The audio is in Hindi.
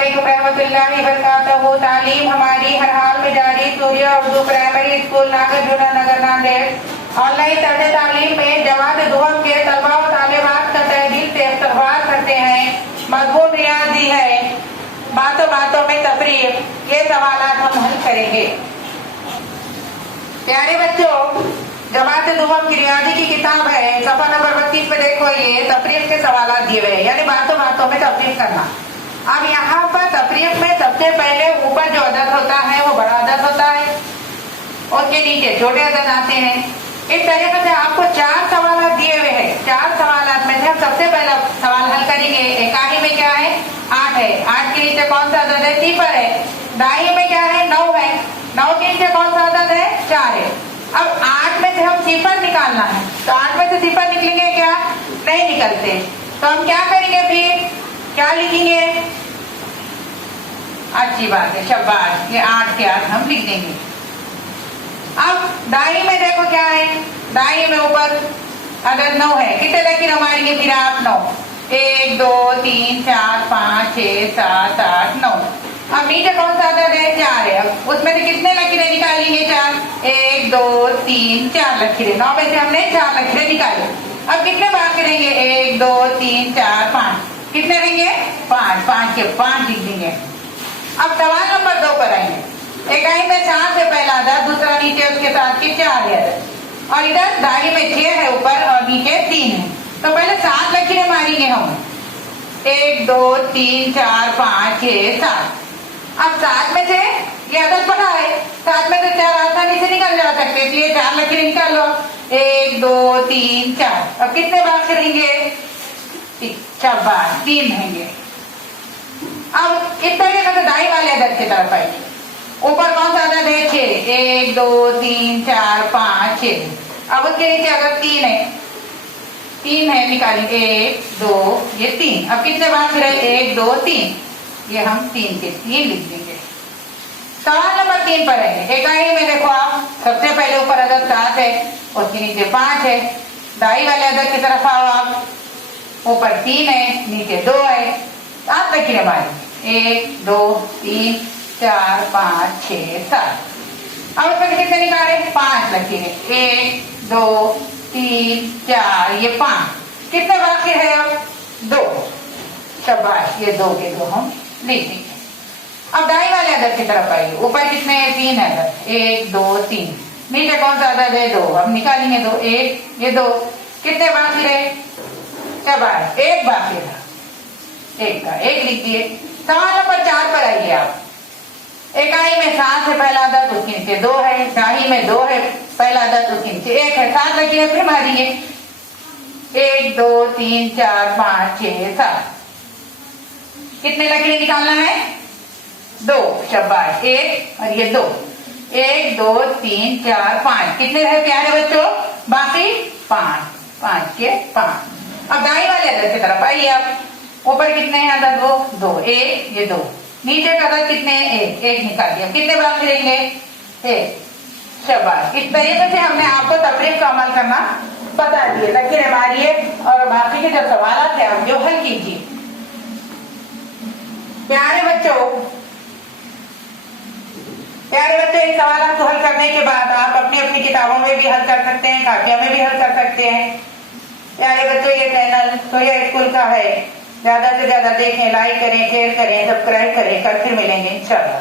वालेकुम रहमतुल्लाहि वबरकातुहू। तालीम हमारी हर हाल में जारी। सूर्य उर्दू प्राइमरी स्कूल नागरजुना नगर नांदेड़। ऑनलाइन तर्ज तालीम में जमात दुहम के तलबा व तालिबात का तहे दिल से इस्तकबाल करते हैं। मजमून रियाजी है, बातों बातों में तफरीक। ये सवालात हम हल करेंगे। प्यारे बच्चों, जमात दुहम की रियाजी की किताब है, सफा नंबर 32 पे देखो, ये तफरीक के सवालात दिए हुए हैं, यानी बातों बातों में तफरीक करना। अब यहाँ पर तफरीक में सबसे पहले ऊपर जो अदद होता है वो बड़ा अदद होता है, उसके नीचे छोटे अदद आते हैं। इस तरीके से आपको 4 सवाल दिए हुए हैं। 4 सवाल में से हम सबसे पहला सवाल हल करेंगे। इकाई में क्या है? 8 है। 8 के नीचे कौन सा अदद है? सिफर है। दाई में क्या है? 9 है। 9 के नीचे कौन सा अदद है? 4 है। अब 8 में से हम सिफर निकालना है, तो 8 में से सिफर निकलेंगे क्या? नहीं निकलते। तो हम क्या करेंगे फिर? क्या लिखेंगे? अच्छी बात है, शाबाश। ये 8 के 8 हम लिख देंगे। अब दाई में देखो क्या है? दाई में ऊपर अदद 9 है। कितने लकीर मारेंगे फिर आप? 9। 1 2 3 4 5 6 7 8 9। अब नीचे कौन सा अदद है? 4 है। अब उसमें से कितने लकीरें निकालेंगे? 4। 1 2 3 4 लकीरें। 9 में से हमने 4 लकीरें निकाली। अब कितने बाकी रहेंगे? 1 2 3 4 5। कितने रहेंगे? 5। 5 के 5 लिख देंगे। अब सवाल नंबर 2 पर आएंगे। इकाई में 4 से पहला अदद, दूसरा नीचे उसके साथ के 4 है अदद, और इधर दाई में 6 है ऊपर और नीचे 3 है। तो पहले 7 लकीरें मारेंगे हम। 1 2 3 4 5 6 7। अब 7 में से ये अदद बड़ा है, 7 में से 4 आसानी से निकल जा सकते, इसलिए 4 लकीरें निकाल लो। 1 2 3 4। अब कितने बाकी रहेंगे? शाबाश, 3 रहेंगे। अब इस तरीके से दाई वाले अदद की तरफ आएंगे। ऊपर कौन सा अदद है? 6। 1 2 3 4 5 6। अब उसके नीचे अदद 3 है। 3 है, निकालेंगे 1 2, ये 3। अब कितने बाकी रहे? 1 2 3। ये हम 3 के 3 लिख देंगे। सवाल नंबर 3 पर है। इकाई में देखो आप, सबसे पहले ऊपर अदद 7 है, उसके नीचे 5 है। दाई वाले अदद की तरफ आओ आप, ऊपर 3 है, नीचे 2 है। 7 लकीरें मारेंगे। 1 2 3 4 5 6 7। अब उसमें कितने निकाले? 5 लकीरें। 1 2 3 4, ये 5। कितने बाकी है? अब 2। शाबाश, ये 2 के 2 हम लिख देंगे। अब दाई वाले अदद की तरफ आइए। ऊपर कितने हैं? 3 अदद। 1 2 3। नीचे कौन सा अदद है? 2। अब निकालेंगे 2। 1, ये 2। कितने बाकी रहे? शाबाश, 1 बाकी रहा। 1 का 1 लिख दिए। सवाल नंबर 4 पर आइए आप। इकाई में 7 से पहला अदद, उसके नीचे 2 है। दाई में 2 है, पहला अदद, उसके नीचे 1 है। 7 लकीरें फिर मारिए। 1 2 3 4 5 6 7। कितने लकीरें निकालना है? 2। शाबाश, 1 और ये 2। 1 2 3 4 5। कितने रहे प्यारे बच्चों? बाकी 5। 5 के 5। अब दाई वाले अदद की तरफ आइए आप। ऊपर कितने हैं अदद? वो 2। 1, ये 2। नीचे का अदद कितने हैं? 1। 1 निकाल दिया। कितने बाकी रहेंगे? 1। शाबाश। इस तरीके से हमने आपको तफरीक का अमल करना बता दिए। लकीरें मारिए और बाकी के जो सवाल थे आप जो हल कीजिए। प्यारे बच्चों, इन सवालों को हल करने के बाद आप अपनी अपनी किताबों में भी हल कर सकते हैं, कापियों में भी हल कर सकते हैं। प्यारे बच्चों, ये चैनल सूर्य स्कूल का है। ज्यादा से ज्यादा देखें, लाइक करें, शेयर करें, सब्सक्राइब करें। कल फिर मिलेंगे इंशाल्लाह।